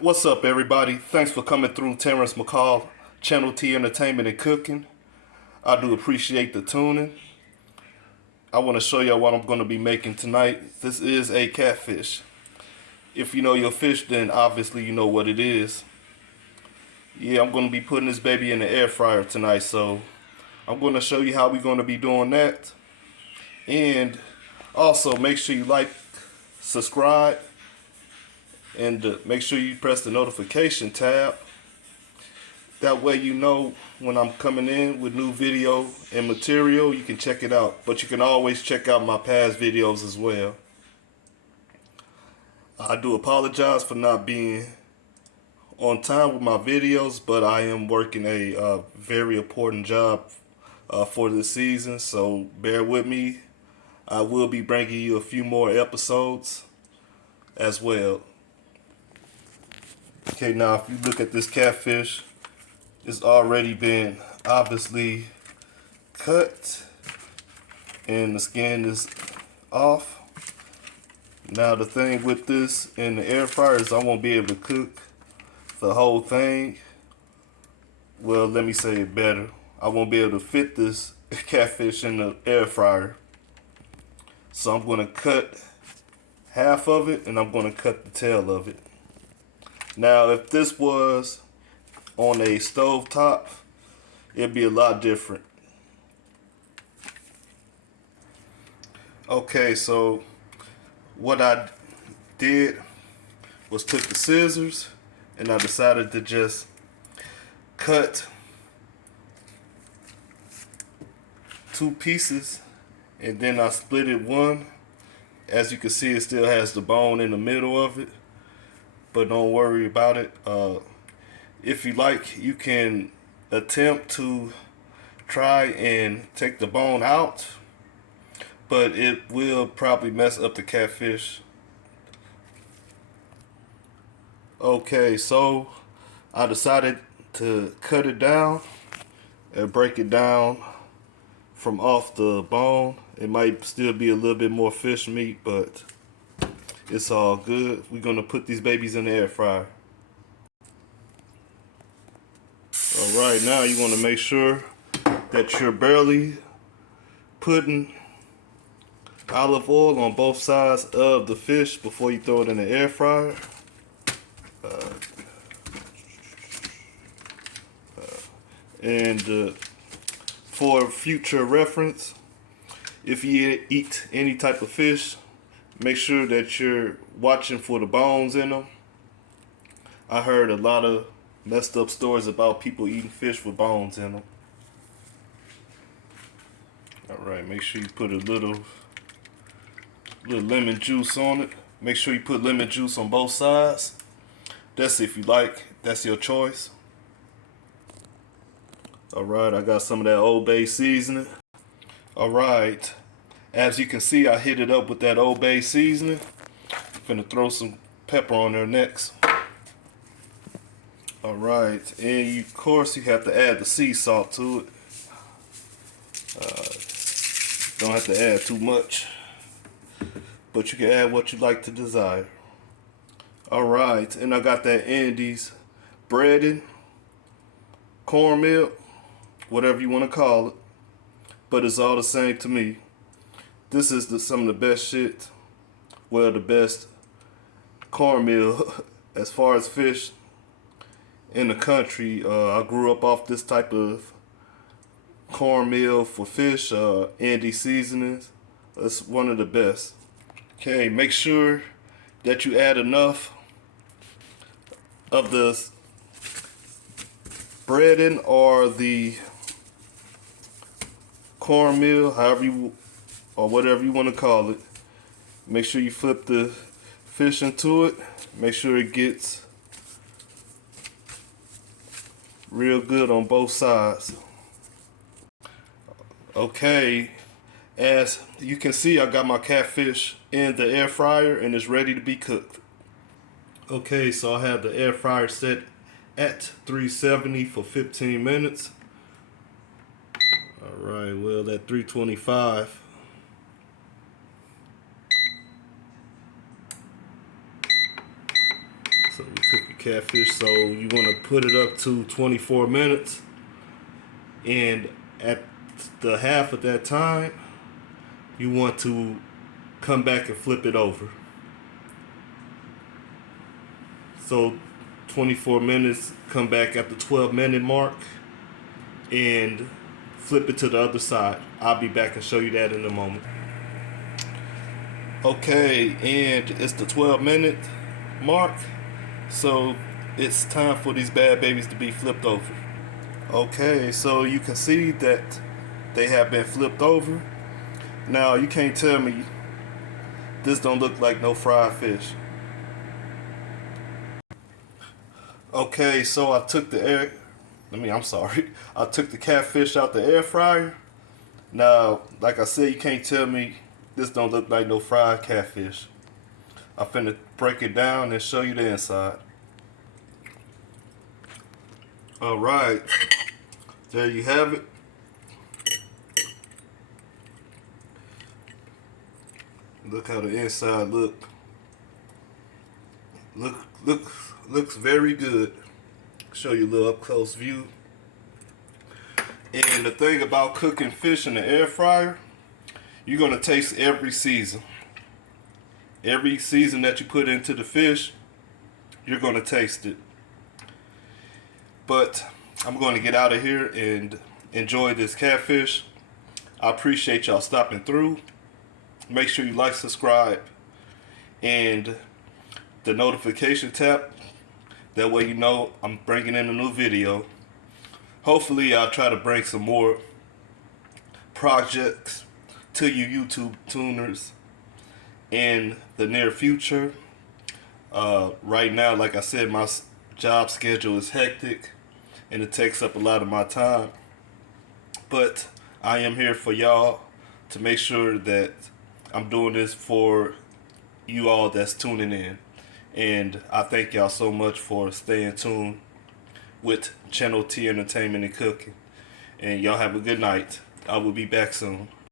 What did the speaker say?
What's up, everybody? Thanks for coming through Terrence McCall, Channel T Entertainment and Cooking. I do appreciate the tuning. I want to show you what I'm going to be making tonight. This is a catfish. If you know your fish, then obviously you know what it is. Yeah, I'm going to be putting this baby in the air fryer tonight, so I'm going to show you how we're going to be doing that. And also make sure you like, subscribe, and make sure you press the notification tab. That way you know when I'm coming in with new video and material, you can check it out. But you can always check out my past videos as well. I do apologize for not being on time with my videos, but I am working a very important job for this season, so bear with me. I will be bringing you a few more episodes as well. Okay, now if you look at this catfish, it's already been obviously cut and the skin is off. Now the thing with this in the air fryer is I won't be able to cook the whole thing. Well, let me say it better. I won't be able to fit this catfish in the air fryer. So I'm going to cut half of it and I'm going to cut the tail of it. Now if this was on a stove top, it'd be a lot different. Okay, so what I did was took the scissors and I decided to just cut two pieces, and then I split it one. As you can see, it still has the bone in the middle of it, but don't worry about it. If you like, you can attempt to try and take the bone out, but it will probably mess up the catfish. Okay, so I decided to cut it down and break it down from off the bone. It might still be a little bit more fish meat, but it's all good. We're gonna put these babies in the air fryer. Alright, now you want to make sure that you're barely putting olive oil on both sides of the fish before you throw it in the air fryer. And for future reference, if you eat any type of fish, make sure that you're watching for the bones in them. I heard a lot of messed up stories about people eating fish with bones in them. Alright, make sure you put a little lemon juice on it. Make sure you put lemon juice on both sides. That's if you like, that's your choice. Alright, I got some of that Old Bay seasoning. Alright, as you can see, I hit it up with that Old Bay seasoning. Finna throw some pepper on there next. Alright, and of course you have to add the sea salt to it. Don't have to add too much, but you can add what you like to desire. Alright, and I got that Andes breaded cornmeal, whatever you want to call it, but it's all the same to me. This is some of the best shit, well, the best cornmeal as far as fish in the country. I grew up off this type of cornmeal for fish, Andes seasonings. It's one of the best. Okay, make sure that you add enough of the breading or the cornmeal, however you or whatever you want to call it. Make sure you flip the fish into it. Make sure it gets real good on both sides. Okay, as you can see, I got my catfish in the air fryer and it's ready to be cooked. Okay, so I have the air fryer set at 370 for 15 minutes. Alright, well, at 325. So we cook the catfish. So you want to put it up to 24 minutes. And at the half of that time, you want to come back and flip it over. So 24 minutes, come back at the 12-minute mark and flip it to the other side. I'll be back and show you that in a moment. Okay, and it's the 12-minute mark. So it's time for these bad babies to be flipped over. Okay, so you can see that they have been flipped over. Now you can't tell me this don't look like no fried fish. Okay, so I took the I took the catfish out the air fryer. Now, like I said, you can't tell me this don't look like no fried catfish. I'm finna break it down and show you the inside. Alright, there you have it. Look how the inside looks very good. Show you a little up close view. And the thing about cooking fish in the air fryer, you're gonna taste every season. Every season that you put into the fish, you're gonna taste it. But I'm going to get out of here and enjoy this catfish. I appreciate y'all stopping through. Make sure you like, subscribe, and the notification tap. That way you know I'm bringing in a new video. Hopefully I'll try to bring some more projects to you YouTube tuners in the near future. Right now, like I said, my job schedule is hectic and it takes up a lot of my time. But I am here for y'all to make sure that I'm doing this for you all that's tuning in. And I thank y'all so much for staying tuned with Channel T Entertainment and Cooking. And y'all have a good night. I will be back soon.